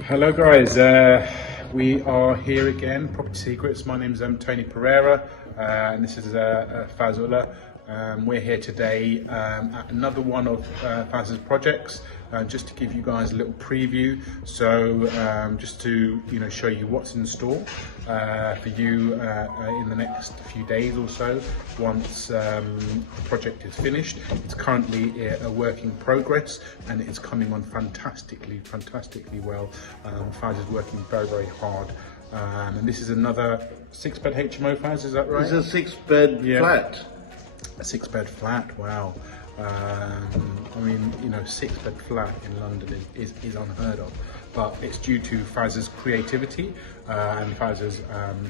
Hello guys, we are here again, Property Secrets. My name is Tony Pereira and this is Fazullah. We're here today at another one of Faz's projects, just to give you guys a little preview. So just to show you what's in store for you in the next few days or so once the project is finished. It's currently a work in progress and it's coming on fantastically well. Faz is working very hard. And this is another 6-bed HMO, Faz, is that right? It's a 6-bed flat. A 6-bed flat, wow. I mean, 6-bed flat in London is unheard of, but it's due to Faz's creativity and Faz's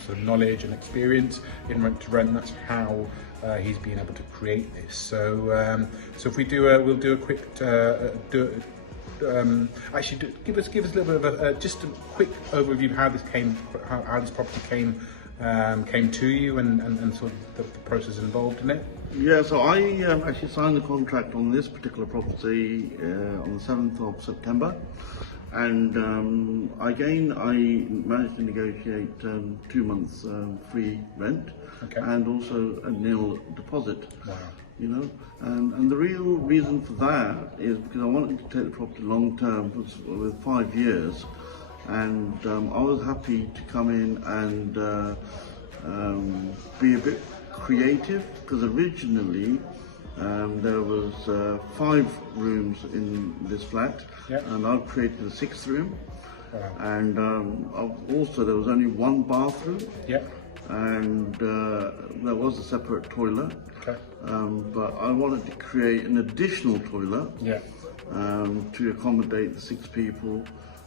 sort of knowledge and experience in rent to rent. That's how he's been able to create this. So, so if we do, we'll do a quick actually give us a little bit of just a quick overview of how this came, how this property came to you, and sort of the process involved in it. Yeah, so I actually signed the contract on this particular property on the 7th of September, and again I managed to negotiate 2 months free rent, and also a nil deposit. Wow. And the real reason for that is because I wanted to take the property long term with 5 years, and I was happy to come in and be a bit creative, because originally there was 5 rooms in this flat, and I've created a 6th room. And also there was only 1 bathroom, and there was a separate toilet, but I wanted to create an additional toilet to accommodate the 6 people,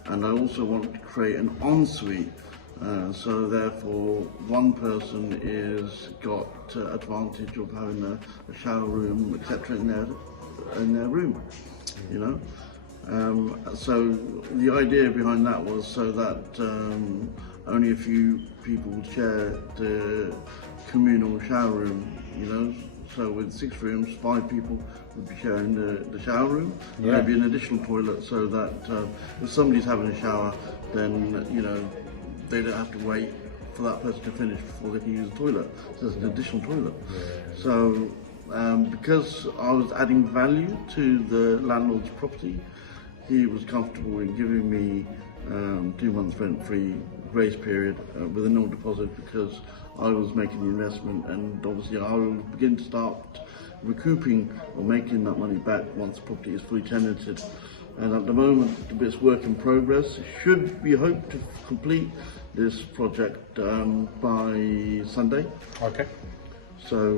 and I also wanted to create an ensuite. So therefore, one person is got advantage of having a shower room, etc. in their room, So the idea behind that was so that only a few people would share the communal shower room, So with 6 rooms, 5 people would be sharing the shower room. There'd be an additional toilet, so that if somebody's having a shower, then they don't have to wait for that person to finish before they can use the toilet. So there's an additional toilet. So because I was adding value to the landlord's property, he was comfortable in giving me 2 months rent-free grace period with a nil deposit, because I was making the investment, and obviously I will begin to start recouping or making that money back once the property is fully tenanted. And at the moment it's work in progress. We hope to complete this project by Sunday. Okay. So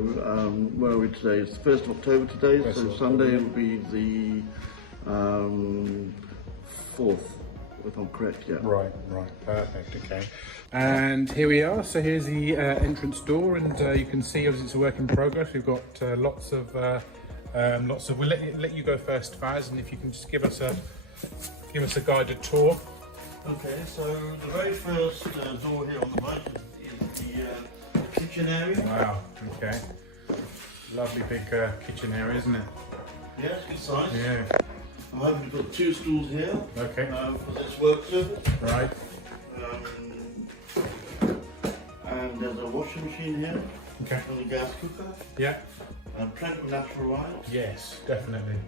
where are we today? It's the 1st of October today, so Sunday will be the 4th, if I'm correct, Right, perfect, okay. And here we are, so here's the entrance door, and you can see obviously it's a work in progress. We've got lots of, we'll let you go first, Faz, and if you can just give us a guided tour. Okay, so the very first door here on the right is the kitchen area. Wow, okay. Lovely big kitchen area, isn't it? Yeah, it's good size. Yeah. I'm hoping to put 2 stools here. Okay. For this work surface. Right. And there's a washing machine here. Okay. And a gas cooker. Yeah. And plenty of natural light. Yes, definitely.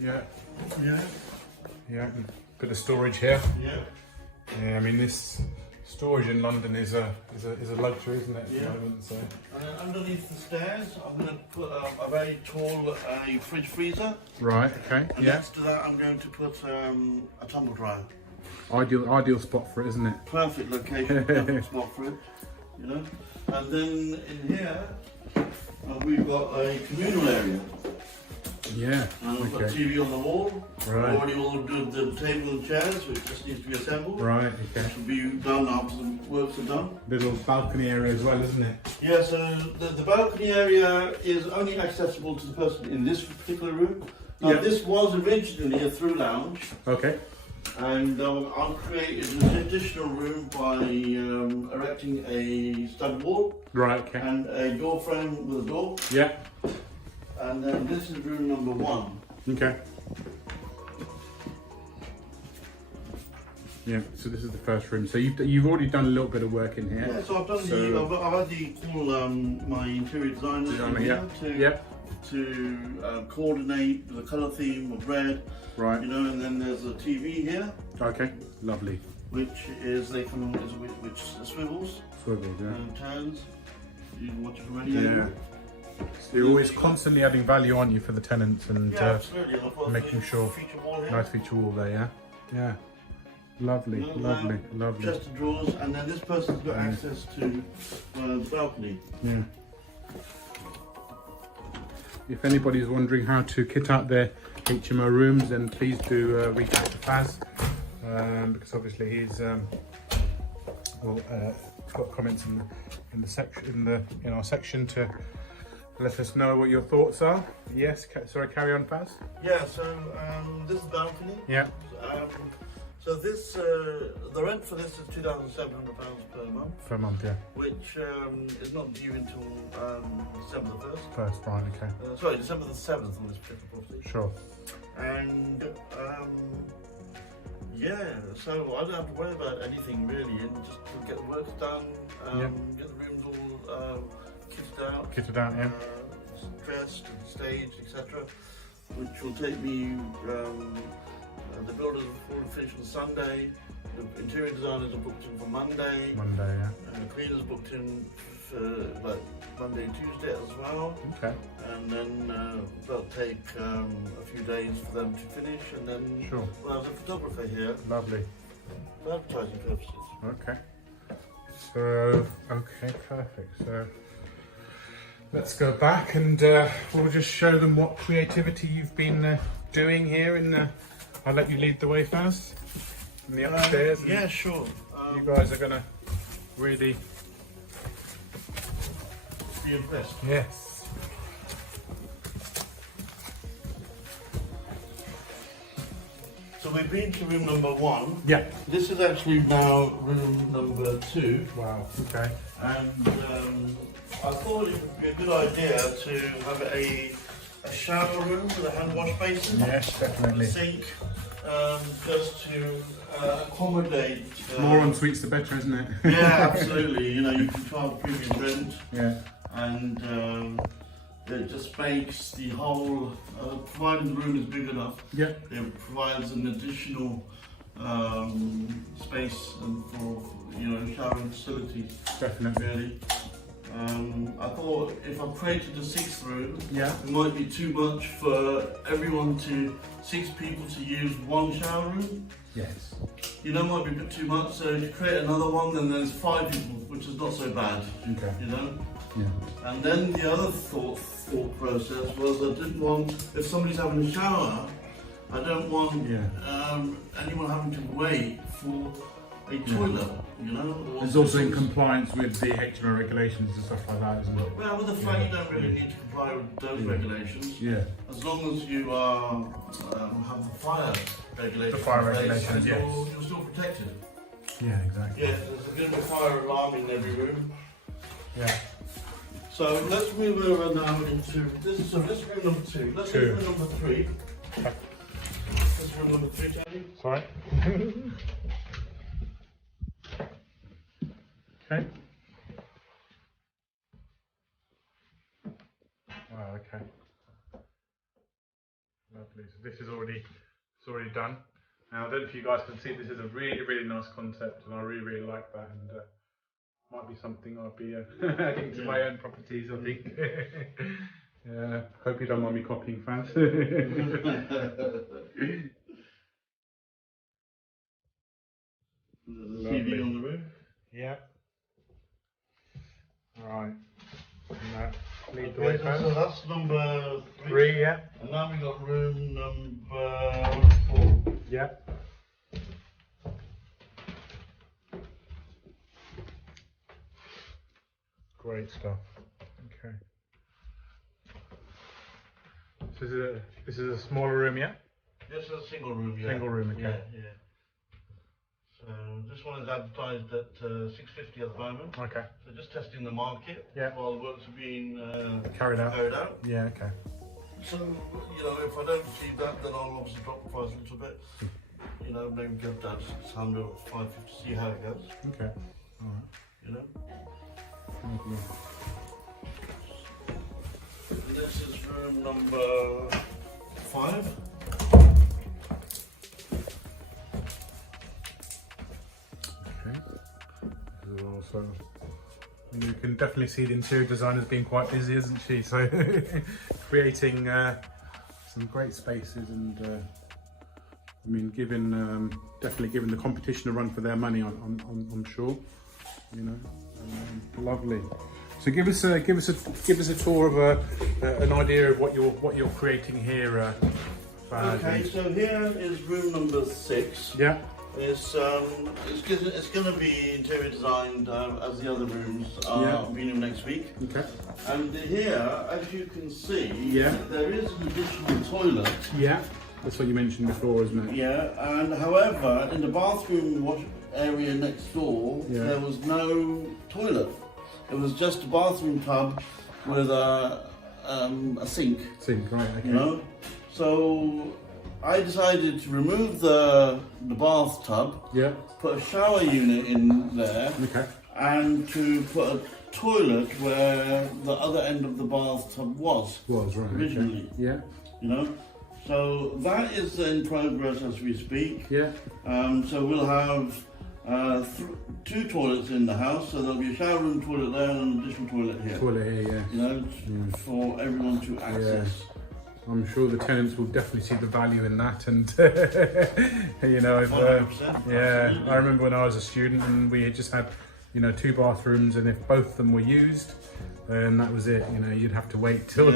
Yeah. Yeah. Bit of storage here. Yeah. I mean, this storage in London is a luxury, isn't it? At the moment, so. And underneath the stairs, I'm going to put a very tall fridge freezer. Right. Okay. And next to that, I'm going to put a tumble dryer. Ideal spot for it, isn't it? Perfect location, perfect spot for it. And then in here, we've got a communal area. Yeah. And I've got a TV on the wall. Right. I've already ordered the table and chairs, which just needs to be assembled. Right, okay. Which will be done after the works are done. Little balcony area as well, isn't it? Yeah, so the balcony area is only accessible to the person in this particular room. Now, this was originally a through lounge. Okay. And I've created an additional room by erecting a stud wall. Right, okay. And a door frame with a door. Yeah. And then this is room number 1. Okay. Yeah, so this is the first room. So you've already done a little bit of work in here. Yeah, so I've done I've had the call my interior designer here to coordinate the colour theme of red. Right. You know, and then there's a TV here. Okay, lovely. Which swivels. Swivels, yeah. And turns. You can watch it from any angle. So you're always constantly adding value, aren't you, for the tenants and absolutely. making sure. Nice feature wall there, yeah. Yeah. Lovely, lovely, lovely. Chest of drawers, and then this person's got access to the balcony. Yeah. If anybody's wondering how to kit out their HMO rooms, then please do reach out to Faz, because obviously he's got comments in our section to let us know what your thoughts are. Yes, sorry, carry on, Faz. Yeah. So this is the balcony. Yeah. So this, the rent for this is £2,700 per month. Per month, yeah. Which is not due until December the 1st. First, fine, okay. Sorry, December the 7th on this particular property. Sure. And yeah, so I don't have to worry about anything really, and just to get the work done, get the rooms all kitted out. Kitted out, yeah. Dressed and staged, etc. Which will take me. The builders will finish on Sunday. The interior designers are booked in for Monday. Monday, yeah. And the cleaners booked in for like Monday, Tuesday as well. Okay. And then they'll take a few days for them to finish, and then we'll have a photographer here. Lovely. For advertising purposes. Okay. So, okay, perfect. So let's go back and we'll just show them what creativity you've been doing here in the. I'll let you lead the way first in the upstairs. Yeah, sure. You guys are gonna really be impressed. Yes. So we've been to room number 1. Yeah. This is actually now room number 2. Wow. Okay. And I thought it would be a good idea to have a shower room with a hand wash basin. Yes, definitely. A sink, just to accommodate. More en suites the better, isn't it? Yeah, absolutely. You know, you can charge premium rent. Yeah. And it just makes the whole, provided the room is big enough. Yeah. It provides an additional space and for showering facilities. Definitely. Really. I thought if I created a 6th room, it might be too much for everyone 6 people to use one shower room. Yes. You know, might be a bit too much. So if you create another one, then there's 5 people, which is not so bad. Okay. You know. Yeah. And then the other thought process was I didn't want, if somebody's having a shower, I don't want anyone having to wait for a toilet, you know. It's also in compliance with the HMO regulations and stuff like that, isn't it? Well, with the flat, you don't really need to comply with those regulations. Yeah. As long as you have the fire regulations. The fire regulations, yes. You're still protected. Yeah, exactly. Yeah, there's going to be a fire alarm in every room. Yeah. So let's move over now into this. So this is room number 2. Let's do room number 3. This is room number 3, Tony. Sorry. Okay. Wow, okay. Lovely. So this is already done. Now I don't know if you guys can see, this is a really nice concept, and I really like that, and might be something I'll be adding to my own properties, I think. Hope you don't mind me copying fans. TV on the roof. Yeah. Alright. Lead the way, fans. So that's number 3, yeah. And now we've got room number 4. Yeah. Great stuff. Okay. So this is a smaller room, yeah? This is a single room, yeah. Single room, okay. Yeah. So this one is advertised at $650 at the moment. Okay. So just testing the market while the works are being carried out. Yeah, okay. So, if I don't achieve that, then I'll obviously drop the price a little bit. you know, maybe get that 600 or 550, see how it goes. Okay. All right. You know. Lovely. This is room number 5. Okay. This is also. You can definitely see the interior designer's been quite busy, isn't she? So creating some great spaces and I mean, definitely giving the competition a run for their money. I'm sure. You know, lovely. So give us a tour of an idea of what you're creating here. Okay, so here is room number 6. Yeah. It's going to be interior designed as the other rooms are beginning next week. Okay. And here, as you can see, Yeah. there is an additional toilet. Yeah. That's what you mentioned before, isn't it? Yeah, and however, in the bathroom wash area next door, there was no toilet. It was just a bathroom tub with a sink. Sink, right? Okay. You know, so I decided to remove the bathtub, put a shower unit in there, and to put a toilet where the other end of the bathtub was right, originally. Okay. Yeah. You know, so that is in progress as we speak. Yeah. So we'll have 2 toilets in the house, so there'll be a shower room toilet there and an additional toilet here. Toilet here, yeah. You know, for everyone to access. Yeah. I'm sure the tenants will definitely see the value in that, and you know, 100%, yeah. I remember when I was a student and we had just had, you know, 2 bathrooms, and if both of them were used, then that was it. You know, you'd have to wait till,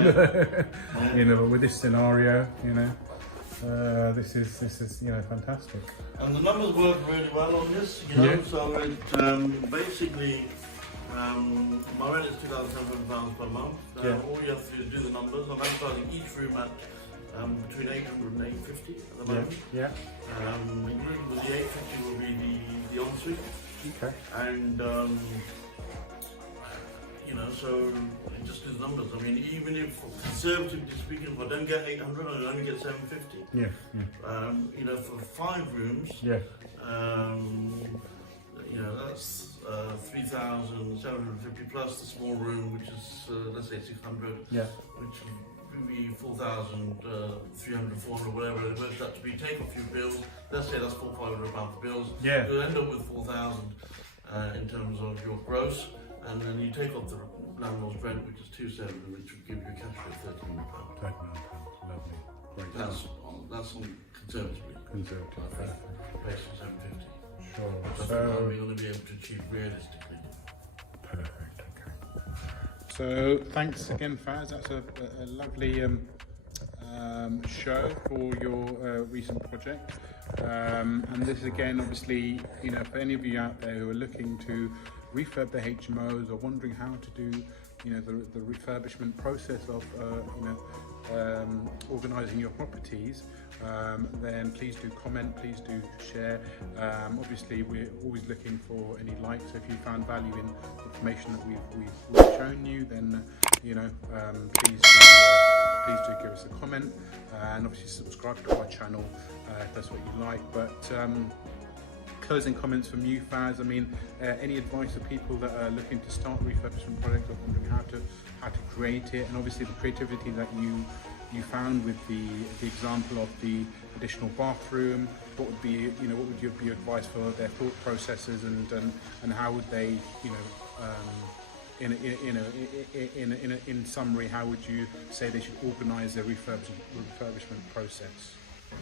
you know. But with this scenario, you know, this is you know, fantastic. And the numbers work really well on this. You know, so it basically. My rent is £2,700 per month. All you have to do is do the numbers. I'm advertising each room at between 800 and 850 at the moment. Yeah. Including with the 850 will be the ensuite. Okay. And you know, so it just do the numbers. I mean, even if conservatively speaking, if I don't get 800, I only get 750. Yeah. You know, for 5 rooms. Yeah. You know, that's 3,750 plus the small room, which is let's say 600. Yeah. Which would be 4,300, 400, whatever it works out to be. Take off your bills. Let's say that's £400-500 for bills. Yeah. You'll end up with 4,000 in terms of your gross, and then you take off the landlord's rent, which is 270, which would give you a cash flow of £1,300. Lovely. Great. That's on conservatively. Conservative. Based on 750. Sure. That's what we're going to be able to achieve realistically. Perfect. Okay. So thanks again, Faz. That's a lovely show for your recent project. And this is again, obviously, you know, for any of you out there who are looking to refurb the HMOs or wondering how to do, you know, the refurbishment process of, you know, organising your properties, then please do comment, please do share. Obviously, we're always looking for any likes. So if you found value in the information that we've shown you, then you know, please do give us a comment, and obviously subscribe to our channel if that's what you like. But closing comments from you, Faz. I mean, any advice for people that are looking to start refurbishment projects or wondering how to create it, and obviously the creativity that you found with the example of the additional bathroom. What would be, you know, what would be your advice for their thought processes, and how would they, you know, in summary, how would you say they should organise their refurbishment process?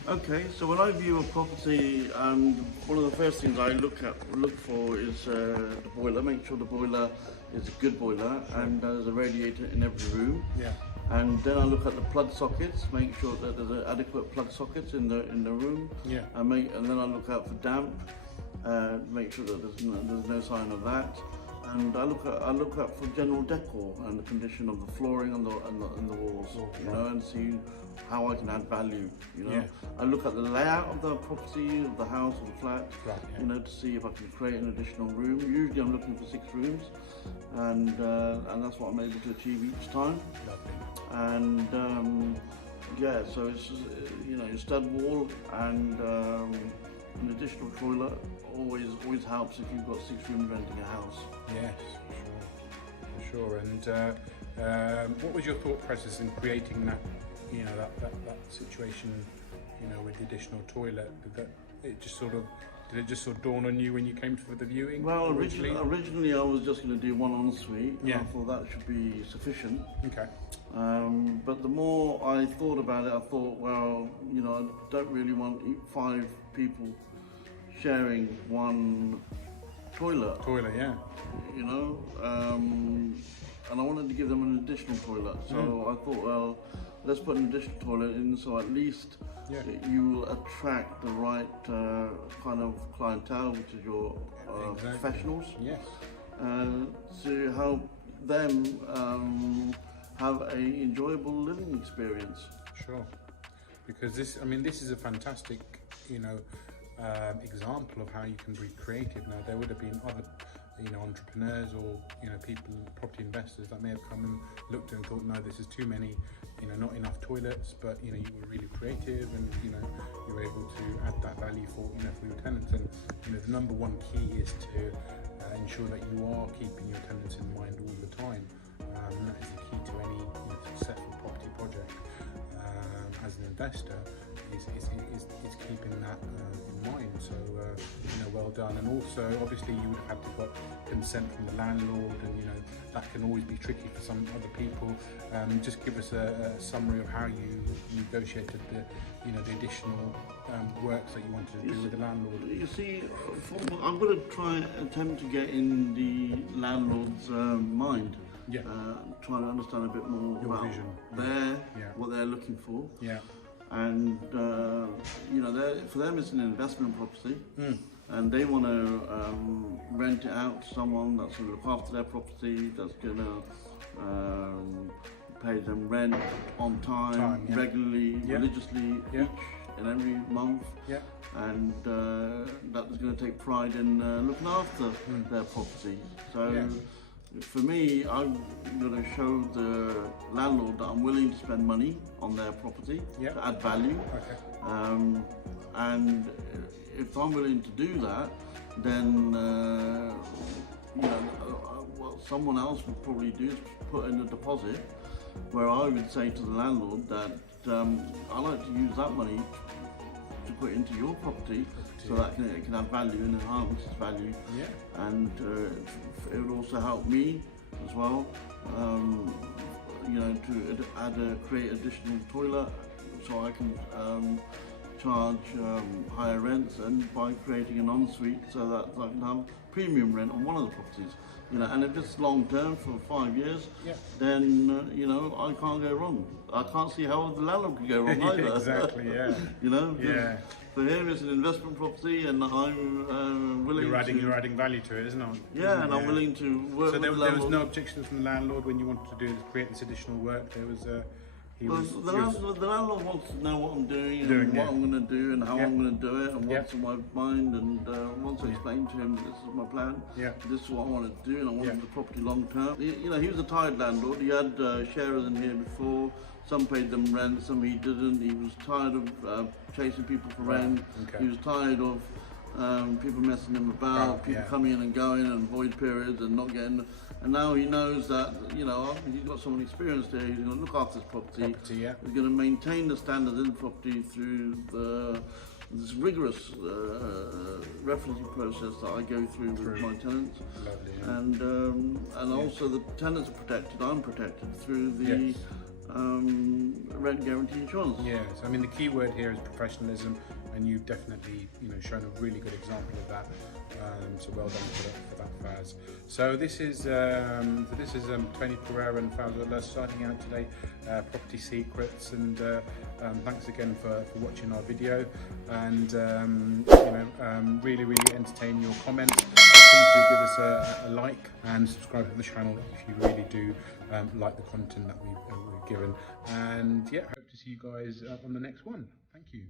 Okay, so when I view a property, one of the first things I look for is the boiler. Make sure the boiler is a good boiler and there's a radiator in every room. Yeah. And then I look at the plug sockets, make sure that there's adequate plug sockets in the room. Yeah. And then I look out for damp, make sure that there's no sign of that. And I look out for general decor and the condition of the flooring and the walls, you know, and see how I can add value, you know. Yeah. I look at the layout of the property, of the house or the flat, you know, to see if I can create an additional room. Usually I'm looking for 6 rooms, and that's what I'm able to achieve each time. And Yeah, so it's a stud wall and an additional toilet always helps if you've got 6 rooms renting a house. Yes, for sure. And what was your thought process in creating that, that situation, with the additional toilet? Did it just sort of dawn on you when you came for the viewing? Well, originally I was just going to do one ensuite. Yeah. I thought that should be sufficient. Okay. But the more I thought about it, I thought, well, I don't really want 5 people sharing one toilet. Yeah. And I wanted to give them an additional toilet. So I thought, well, let's put an additional toilet in, so at least you will attract the right kind of clientele, which is your professionals. Yes. To help them have a enjoyable living experience. Sure. Because this is a fantastic, example of how you can be creative. Now, there would have been other, entrepreneurs or, people, property investors that may have come and looked and thought, no, this is too many, not enough toilets, but, you were really creative and, you were able to add that value for your tenants. And, the number one key is to ensure that you are keeping your tenants in mind all the time. And that is the key to any successful property project. As an investor, is keeping that in mind. So well done. And also, obviously, you would have had to got consent from the landlord, and that can always be tricky for some other people. Just give us a summary of how you negotiated the additional works that you wanted to do with the landlord. You see, I'm going to attempt to get in the landlord's mind. Yeah. Trying to understand a bit more your about vision. what they're looking for. Yeah. And for them it's an investment property, and they want to rent it out to someone that's going to look after their property, that's going to pay them rent on time, regularly, religiously, each and every month. Yeah. And that is going to take pride in looking after their property. So. For me, I'm going to show the landlord that I'm willing to spend money on their property to add value. Okay. And if I'm willing to do that, then what someone else would probably do is put in a deposit, where I would say to the landlord that I like to use that money to put into your property, so that it can add value and enhance its value. Yeah. And it would also help me as well, to create additional toilet, so I can charge higher rents, and by creating an ensuite, so that I can have premium rent on one of the properties. And if it's long term for 5 years, then I can't go wrong. I can't see how the landlord can go wrong either. Exactly, yeah. So here is an investment property, and I'm willing You're adding value to it, isn't it? Yeah, and I'm willing to work with the landlord. So there was no objections from the landlord when you wanted to create this additional work? There was the landlord wants to know what I'm doing and what I'm going to do and how I'm going to do it and what's in my mind, and once I explained to him this is my plan, this is what I want to do, and I wanted the property long term. He was a tired landlord. He had sharers in here before. Some paid them rent, some he didn't. He was tired of chasing people for rent. He was tired of people messing him about, people coming in and going, and void periods and not getting. And now he knows that he's got someone experienced here. He's going to look after this property. He's going to maintain the standards in the property through this rigorous referencing process that I go through with my tenants. Lovely, and also the tenants are protected. I'm protected through the rent guarantee insurance. Yes, I mean the key word here is professionalism, and you've definitely shown a really good example of that. So well done for that, Faz. So this is Tony Pereira and Faz starting out today, Property Secrets, and thanks again for watching our video, and really entertain your comments. Please do give us a like and subscribe to the channel if you really do like the content that we've given, and hope to see you guys on the next one. Thank you.